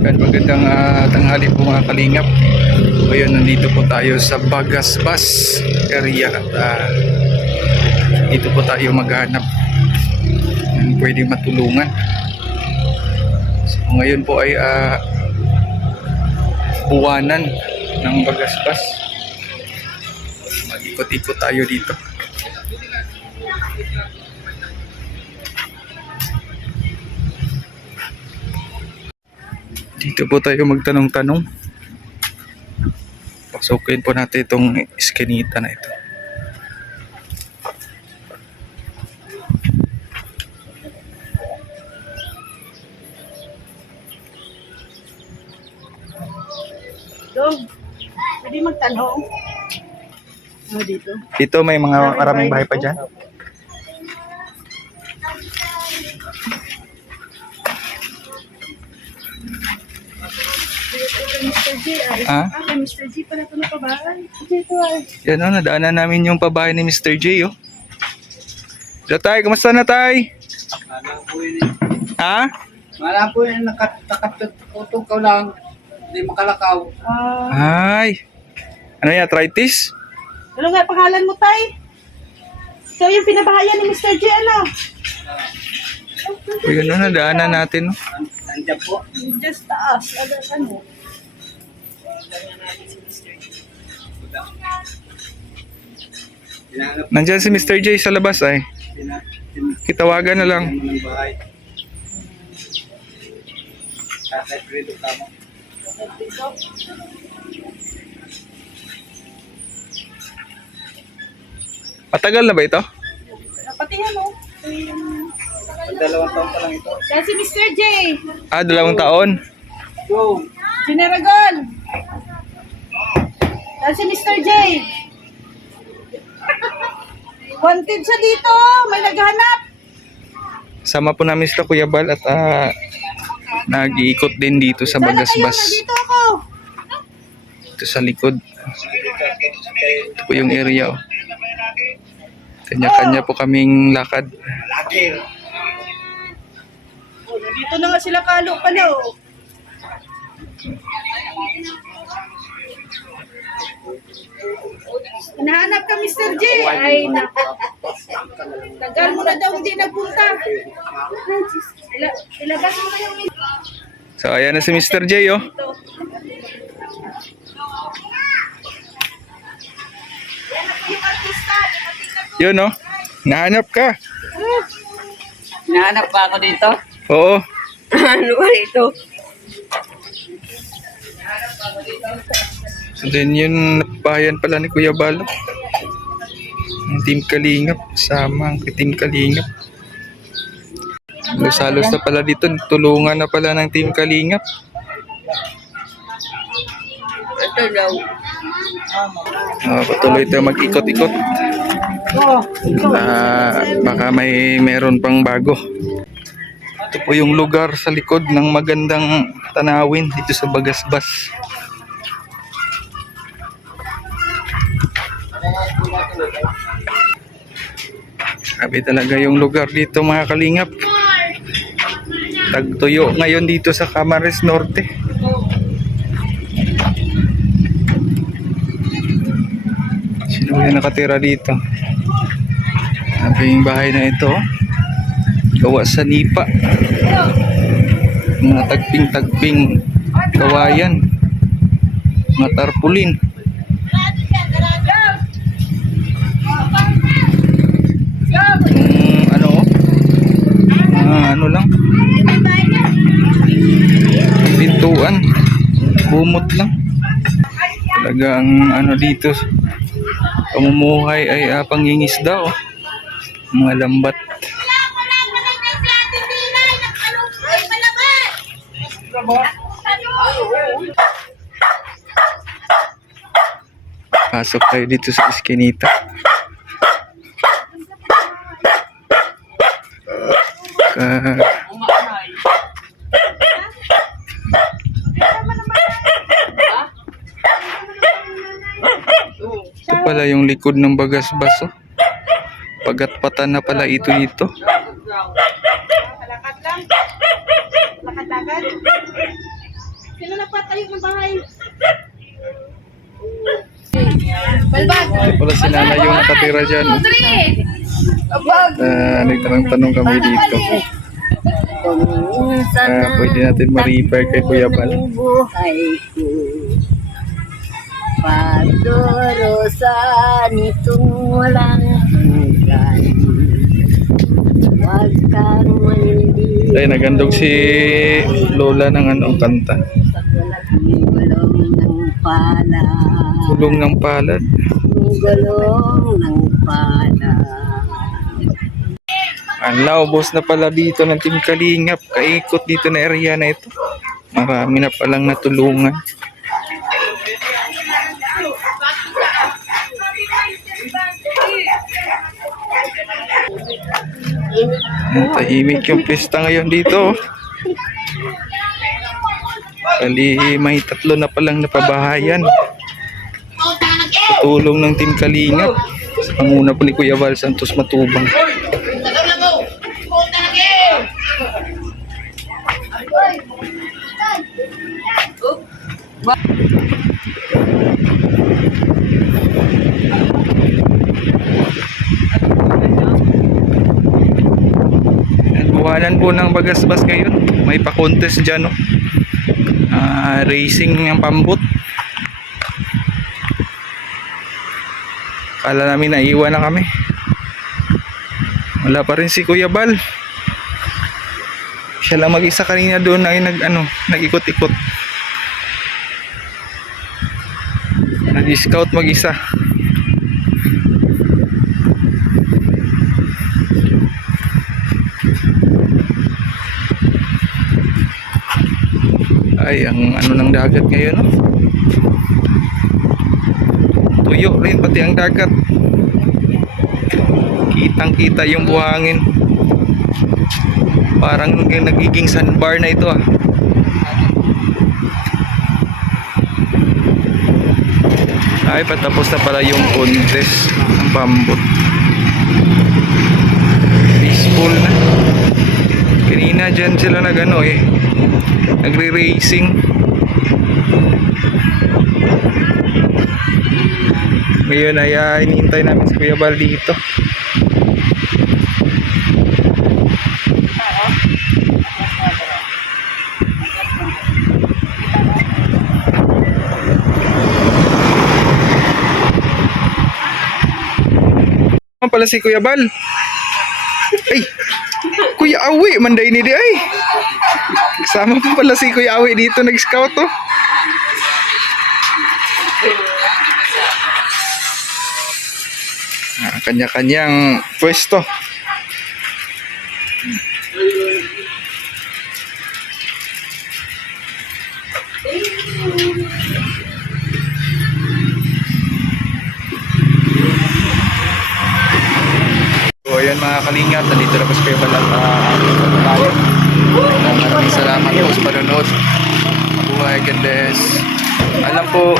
Yan, magandang tanghali po mga kalingap. Ngayon nandito po tayo sa Bagasbas area at dito po tayo maghanap ng pwedeng matulungan. So, ngayon po ay buwanan ng Bagasbas. Mag-ikot-ikot tayo dito. Dito po tayo magtanong-tanong. Pasukin po natin itong iskinita na ito. Dog, pwede magtanong. Ano dito? Dito may mga maraming bahay pa dyan. Mr. G, ay. Kay Mr. G pala ito na pabahay. Dito ay. Yan o, nadaanan namin yung pabahay ni Mr. J oh. Tay, kumusta na tay? Malang po yun eh. Ha? Malang po yun, nakatutong ka lang. Hindi makalakaw. Ay. Ano yan, arthritis? Ano nga pangalan mo, Tay? Ikaw yung pinabahayan ni Mr. G, ano? Yun o, nadaanan natin. Nandiyan po. Just taas. Ano? Hinahanap Nandyan si Mr. J sa labas ay. Kitawagan na lang. mo ng bahay. Tatay Fredo tama. Matagal na ba ito? Pati ano? Dalawang taon pa lang ito. Yan si Mr. J. 2 taon. Go! Generagol. Yan si Mr. J. Wanted siya dito. May naghanap. Sama po namin sila Kuya Bal at nag-iikot din dito sa Sana kayo, Bagasbas. nandito ako. Ito sa likod. Ito po yung area. Oh. Kanya-kanya po kaming lakad. Lagi! Oh, nandito na nga sila kalo pala, oh. Hinahanap ka, Mr. J. Ay, tagal mo na daw hindi nagpunta. Ilabas mo na yung So ayan na si Mr. J oh. ito. Yun oh. Nahanap ka. Hinahanap pa ako dito. Oo. Ano ba ito? So then yun bayan pala ni Kuya Bal. Ang Team Kalingap. Sama ang Team Kalingap. Salos na pala dito. Tulungan na pala ng Team Kalingap. Ito daw. Patuloy tayo mag-ikot-ikot. Baka meron pang bago. Ito po yung lugar sa likod ng magandang tanawin dito sa Bagasbas. Sabi talaga yung lugar dito mga kalingap. Tagtuyo ngayon dito sa Camarines Norte. Sino yung nakatira dito? Sabi yung bahay na ito gawa sa nipa. Mga tagping-tagping kawayan. Mga tarpulin. Ano lang pintuan bumot lang talagang ano dito pamumuhay ay pangingisda oh. Mga lambat pasok tayo dito sa iskinita. Ito pala yung likod ng Bagasbas oh. Pagatpatan na pala ito dito. Lakad lang. Lakad-lakad. magpatayo ng bahay. Balbag. Ito pala si Nanay yung nakatira dyan. Nagtanong-tanong kami dito. Pwede natin ma-repair kay Kuya Bal. Buhay ko pagdurusan itong walang hanggan. Huwag kang manindi. Ay, nagandog si Lola ng kanta. Gulong ng pala. Tulong ng palad. Gulong ng pala. Ang laubos na pala dito ng Team Kalingap. Kaikot dito na area na ito. Marami na palang natulungan. Ang tahimik yung pista ngayon dito. Bali may 3 na palang napabahayan. Sa tulong ng Team Kalingap. Sa panguna po ni Kuya Val Santos Matubang. Buwanan po ng Bagasbas ngayon. May pa-contest dyan, no? Racing ng pambot. Kala namin naiwan na kami. Wala pa rin si Kuya Bal. Siya lang mag-isa kanina doon ay nag-ikot-ikot. Nag-scout mag-isa. Ay, ang ng dagat ngayon, no? Tuyo rin pati ang dagat. Kitang-kita yung buhangin. Parang nagiging sandbar na ito, ah. Ay, patapos na pala yung contest ng pambot. Peaceful na. Kanina dyan sila nagre-racing. Ngayon ay hinihintay namin si Kuya Bal dito. Pala si Kuya Bal. Ay, Kuya Awi, manday ni di ay. Kasama pa pala si Kuya Awi dito nag-scout, oh. Kanya-kanyang pwesto. So ayan mga kalingap, nandito na po sa Kuya Bal at tayo. Maraming salamat po sa panonood. Mabuhay, God bless. Alam po,